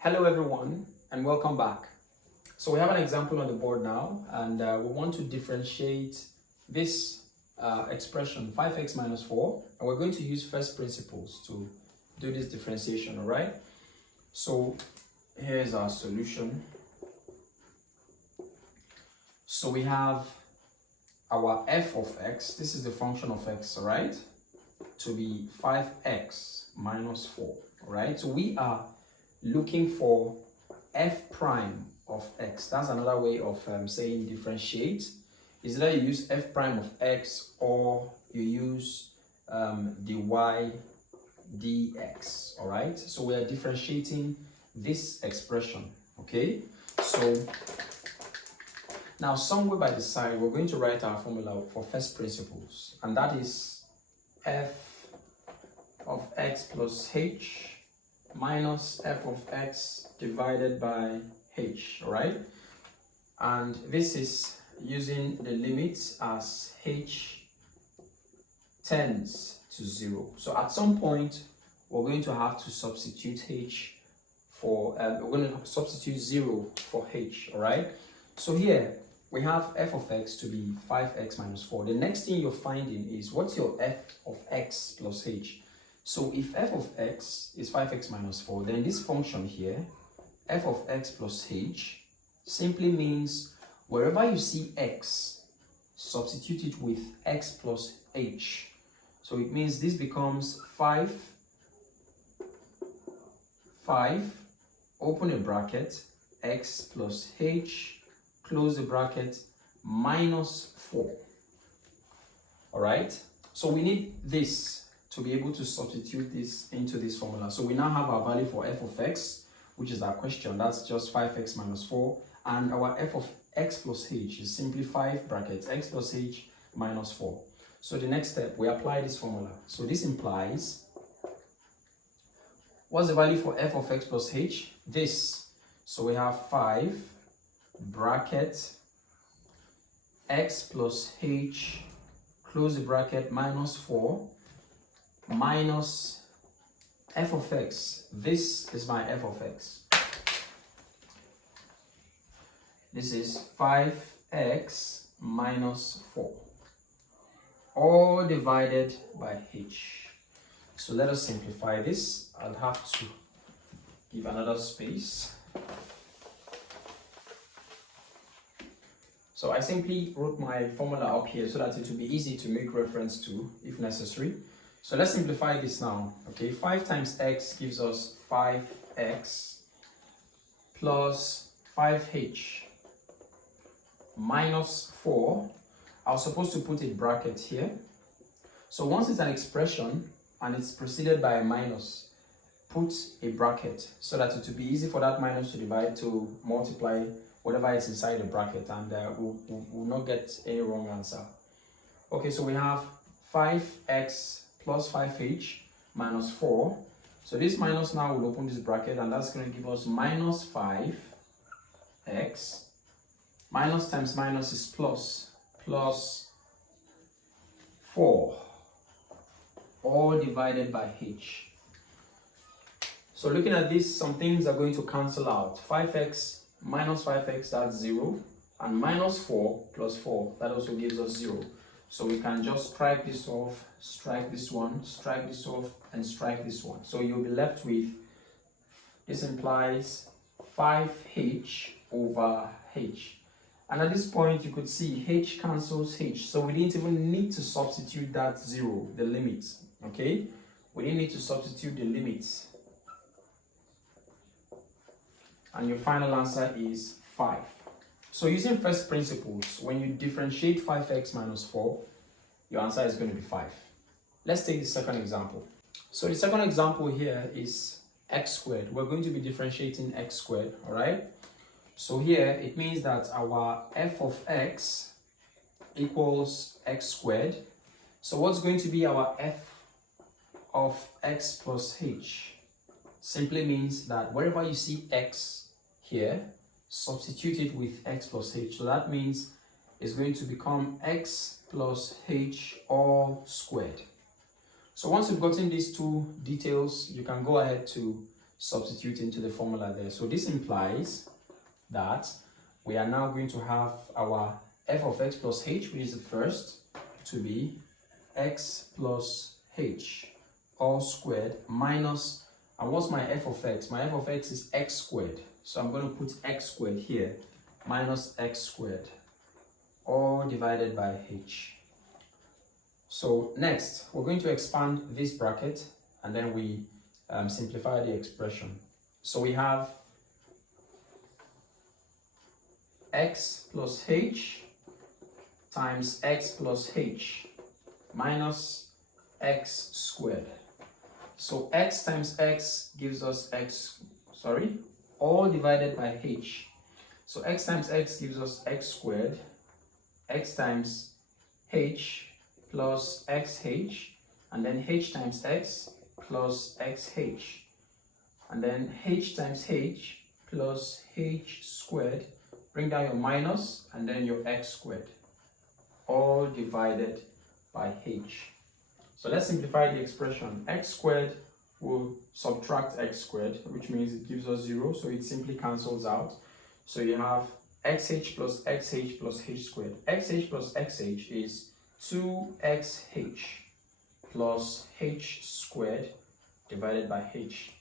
Hello everyone and welcome back. So we have an example on the board now, and we want to differentiate this expression 5x minus 4, and we're going to use first principles to do this differentiation, all right? So here's our solution. So we have our f of x, this is the function of x, all right, to be 5x minus 4, all right? So we are looking for f prime of x. That's another way of saying differentiate. Is that you use f prime of x or you use dy dx, all right? So we are differentiating this expression, okay? So now somewhere by the side, we're going to write our formula for first principles, and that is f of x plus h minus f of x divided by h, all right? And this is using the limits as h tends to 0. So at some point, we're going to have to substitute h for, we're going to substitute 0 for h, all right? So here, we have f of x to be 5x minus 4. The next thing you're finding is, what's your f of x plus h? So if f of x is 5x minus 4, then this function here, f of x plus h, simply means wherever you see x, substitute it with x plus h. So it means this becomes 5, open a bracket, x plus h, close the bracket, minus 4. All right? So we need this to be able to substitute this into this formula. So we now have our value for f of x, which is our question. That's just 5x minus 4. And our f of x plus h is simply 5 brackets x plus h minus 4. So the next step, we apply this formula. So this implies, what's the value for f of x plus h? This. So we have 5 bracket x plus h, close the bracket, minus 4, minus f of x. This is my f of x. This is 5x minus 4, all divided by h. So let us simplify this. I'll have to give another space. So I simply wrote my formula up here so that it will be easy to make reference to if necessary. So let's simplify this now. Okay, 5 times x gives us 5x plus 5h minus 4. I was supposed to put a bracket here. So once it's an expression and it's preceded by a minus, put a bracket so that it will be easy for that minus to divide to multiply whatever is inside the bracket, and we'll not get any wrong answer. Okay, so we have 5x plus 5h minus 4. So this minus now will open this bracket, and that's going to give us minus 5x. Minus times minus is plus, plus 4, all divided by h. So looking at this, some things are going to cancel out. 5x minus 5x, that's 0. And minus 4 plus 4, that also gives us 0. So we can just strike this off, strike this one, strike this off, and strike this one. So you'll be left with, this implies 5h over h. And at this point, you could see h cancels h. So we didn't even need to substitute that 0, the limit. Okay? We didn't need to substitute the limits. And your final answer is 5. So using first principles, when you differentiate 5x minus 4, your answer is going to be 5. Let's take the second example. So the second example here is x squared. We're going to be differentiating x squared, all right? So here, it means that our f of x equals x squared. So what's going to be our f of x plus h? Simply means that wherever you see x here, substitute it with x plus h. So that means it's going to become x plus h all squared. So once you've gotten these two details, you can go ahead to substitute into the formula there. So this implies that we are now going to have our f of x plus h, which is the first, to be x plus h all squared minus, and what's my f of x? My f of x is x squared. So I'm going to put x squared here, minus x squared, all divided by h. So next, we're going to expand this bracket, and then we simplify the expression. So we have x plus h times x plus h minus x squared. So x times x gives us all divided by h. So x times x gives us x squared, x times h plus xh, and then h times x plus xh, and then h times h plus h squared. Bring down your minus, and then your x squared, all divided by h. So let's simplify the expression. X squared will subtract x squared, which means it gives us 0, so it simply cancels out. So you have xh plus xh plus h squared. Xh plus xh is 2xh plus h squared divided by h.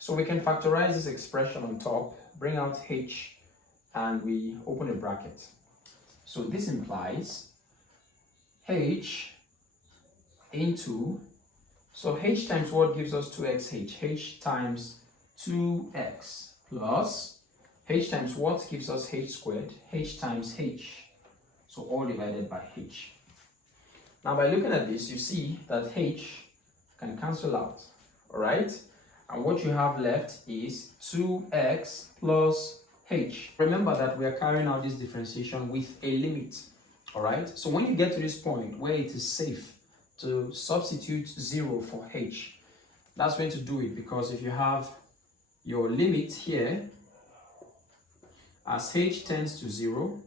So we can factorize this expression on top, bring out h, and we open a bracket. So this implies h into, so h times what gives us 2xh? H times 2x plus h times what gives us h squared? H times h. So all divided by h. Now by looking at this, you see that h can cancel out, all right? And what you have left is 2x plus h. Remember that we are carrying out this differentiation with a limit, all right? So when you get to this point where it is safe to substitute 0 for h, that's when to do it, because if you have your limit here as h tends to 0,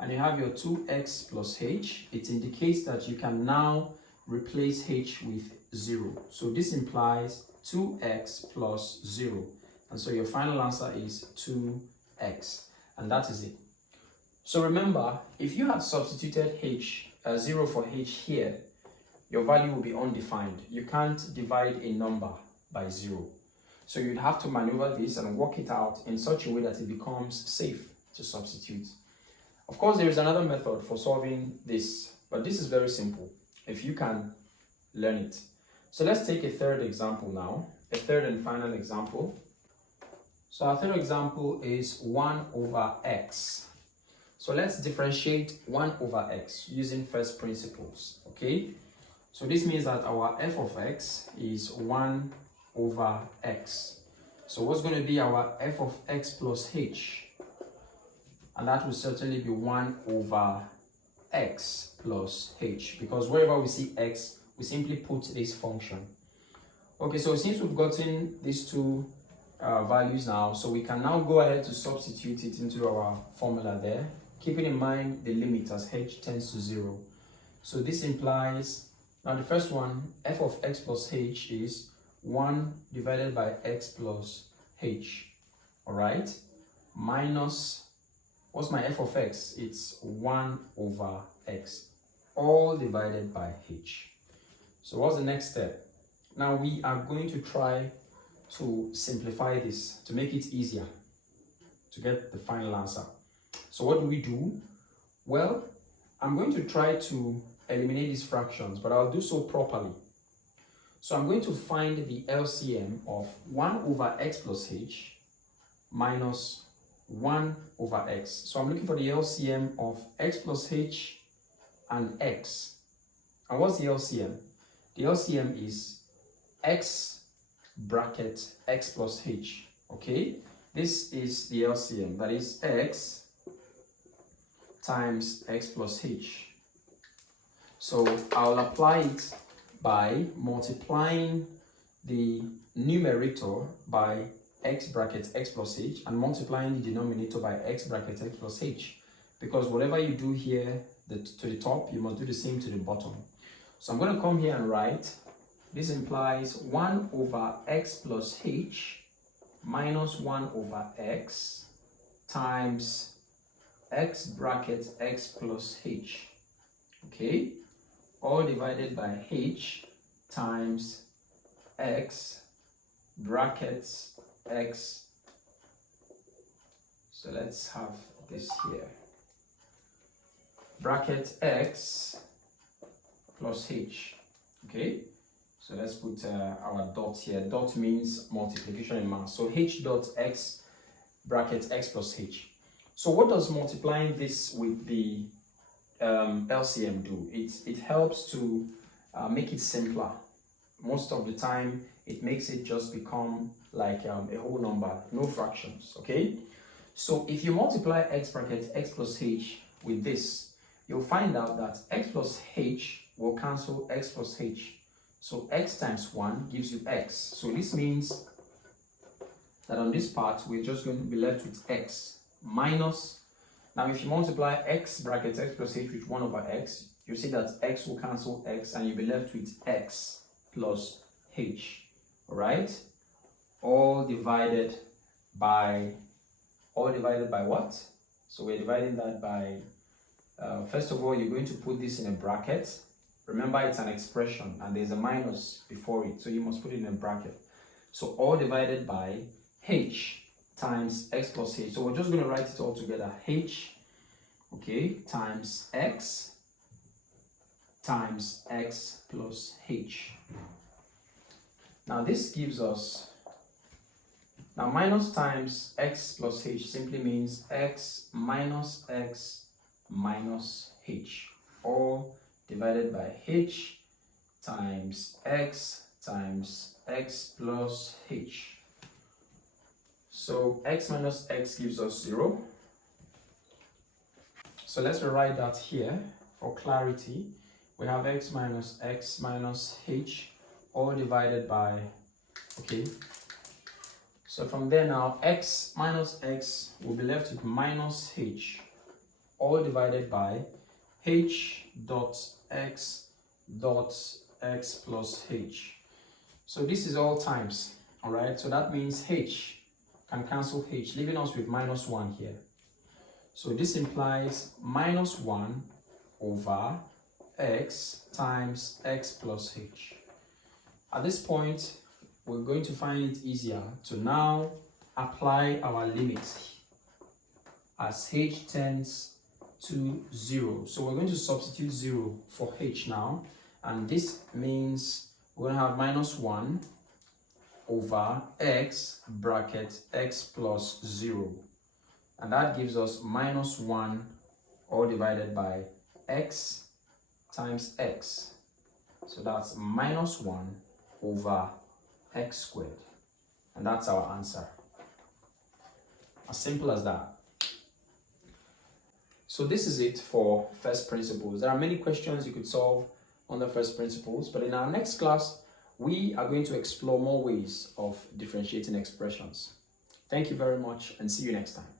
and you have your 2x plus h, it indicates that you can now replace h with 0. So this implies 2x plus 0. And so your final answer is 2x. And that is it. So remember, if you had substituted 0 for h here, your value will be undefined. You can't divide a number by 0. So you'd have to maneuver this and work it out in such a way that it becomes safe to substitute. Of course, there is another method for solving this, but this is very simple if you can learn it. So let's take a third example now, a third and final example. So our third example is 1 over x. So let's differentiate 1 over x using first principles, okay? So this means that our f of x is 1 over x. So what's going to be our f of x plus h? And that will certainly be 1 over x plus h, because wherever we see x, we simply put this function. Okay, so since we've gotten these two values now, so we can now go ahead to substitute it into our formula there, keeping in mind the limit as h tends to 0. So this implies, now the first one, f of x plus h is 1 divided by x plus h, all right, minus, what's my f of x? It's 1 over x, all divided by h. So what's the next step? Now we are going to try to simplify this to make it easier to get the final answer. So what do we do? Well, I'm going to try to eliminate these fractions, but I'll do so properly. So I'm going to find the LCM of 1 over x plus h minus 1 over x. So I'm looking for the LCM of x plus h and x. And what's the LCM? The LCM is x bracket x plus h, okay? This is the LCM, that is x times x plus h. So I'll apply it by multiplying the numerator by x bracket x plus h and multiplying the denominator by x bracket x plus h, because whatever you do here to the top, you must do the same to the bottom. So I'm going to come here and write, this implies 1 over x plus h minus 1 over x times x bracket x plus h, okay, all divided by h times x brackets x. So let's have this here, bracket x plus h, okay. So let's put our dot here. Dot means multiplication in math. So h dot x bracket x plus h. So what does multiplying this with the LCM do? It helps to make it simpler. Most of the time, it makes it just become like a whole number, no fractions, okay? So if you multiply x bracket x plus h with this, you'll find out that x plus h will cancel x plus h. So x times 1 gives you x. So this means that on this part, we're just going to be left with x minus. Now, if you multiply x bracket x plus h with 1 over x, you see that x will cancel x and you'll be left with x plus h. All right? All divided by what? So we're dividing that by, first of all, you're going to put this in a bracket. Remember, it's an expression and there's a minus before it, so you must put it in a bracket. So all divided by h times x plus h. So we're just going to write it all together. H, okay, times x plus h. Now this gives us, now minus times x plus h simply means x minus h, all divided by h times x plus h. So x minus x gives us 0. So let's rewrite that here for clarity. We have x minus h all divided by, okay. So from there now, x minus x will be left with minus h all divided by h dot x plus h. So this is all times, all right? So that means h can cancel h, leaving us with minus 1 here. So this implies minus 1 over x times x plus h. At this point, we're going to find it easier to now apply our limits as h tends to 0. So we're going to substitute 0 for h now, and this means we're going to have minus 1 over x bracket x plus 0, and that gives us minus 1 all divided by x times x. So that's minus 1 over x squared, and that's our answer. As simple as that. So this is it for first principles. There are many questions you could solve on the first principles, but in our next class, we are going to explore more ways of differentiating expressions. Thank you very much and see you next time.